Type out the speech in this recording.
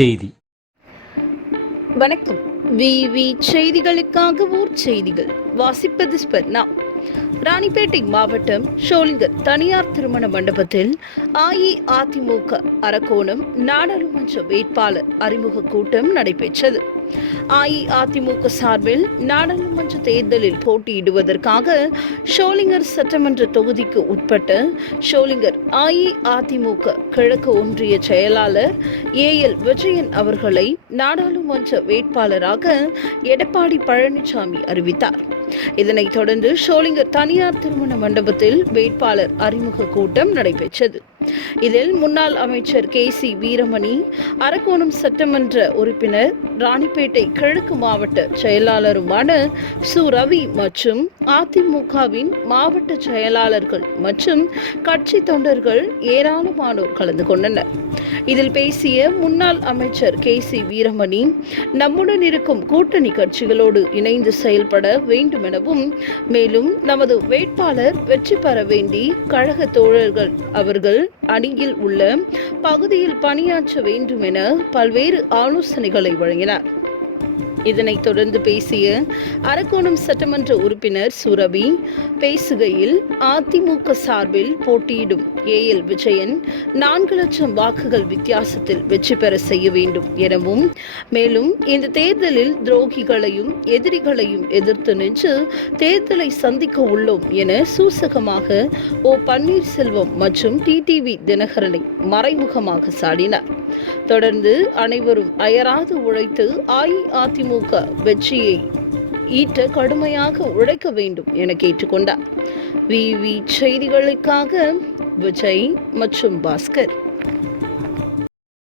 செய்தி. வணக்கம். விவி செய்திகளுக்காக ஊர் செய்திகள் வாசிப்பது ஸ்பர்ணா. ராணிப்பேட்டை மாவட்டம் ஷோலிங்கர் தனியார் திருமண மண்டபத்தில் அஇஅதிமுக அரக்கோணம் நாடாளுமன்ற வேட்பாளர் அறிமுக கூட்டம் நடைபெற்றது. அஇஅதிமுக சார்பில் நாடாளுமன்ற தேர்தலில் போட்டியிடுவதற்காக ஷோலிங்கர் சட்டமன்ற தொகுதிக்கு உட்பட்ட ஷோலிங்கர் அஇஅதிமுக கிழக்கு ஒன்றிய செயலாளர் ஏஎல் விஜயன் அவர்களை நாடாளுமன்ற வேட்பாளராக எடப்பாடி பழனிசாமி அறிவித்தார். இதனைத் தொடர்ந்து ஷோலிங்கர் தனியார் திருமண மண்டபத்தில் வேட்பாளர் அறிமுக கூட்டம் நடைபெற்றது. இதில் முன்னாள் அமைச்சர் KC வீரமணி, அரக்கோணம் சட்டமன்ற உறுப்பினர், ராணிப்பேட்டை கிழக்கு மாவட்ட செயலாளருமான சு ரவி மற்றும் அதிமுகவின் மாவட்ட செயலாளர்கள் மற்றும் கட்சி தொண்டர்கள் ஏராளமானோர் கலந்து கொண்டனர். இதில் பேசிய முன்னாள் அமைச்சர் KC வீரமணி, நம்முடன் இருக்கும் கூட்டணி கட்சிகளோடு இணைந்து செயல்பட வேண்டும் எனவும், மேலும் நமது வேட்பாளர் வெற்றி பெற வேண்டி கழக தோழர்கள் அவர்கள் அணியில் உள்ள பகுதியில் பணியாற்ற வேண்டும் என பல்வேறு ஆலோசனைகளை வழங்கினார். இதனைத் தொடர்ந்து பேசிய அரக்கோணம் சட்டமன்ற உறுப்பினர் சுரபி பேசுகையில், அதிமுக சார்பில் போட்டியிடும் ஏஎல் விஜயன் 4 லட்சம் வாக்குகள் வித்தியாசத்தில் வெற்றி பெற செய்ய வேண்டும் எனவும், மேலும் இந்த தேர்தலில் துரோகிகளையும் எதிரிகளையும் எதிர்த்து நின்று தேர்தலை சந்திக்க உள்ளோம் என சூசகமாக பன்னீர்செல்வம் மற்றும் TTV தினகரனை மறைமுகமாக சாடினார். தொடர்ந்து அனைவரும் அயராது உழைத்து அஇஅதிமுக வெற்றியை ஈட்ட கடுமையாக உழைக்க வேண்டும் என கேட்டுக்கொண்டார். விவி செய்திகளுக்காக விஜய் மற்றும் பாஸ்கர்.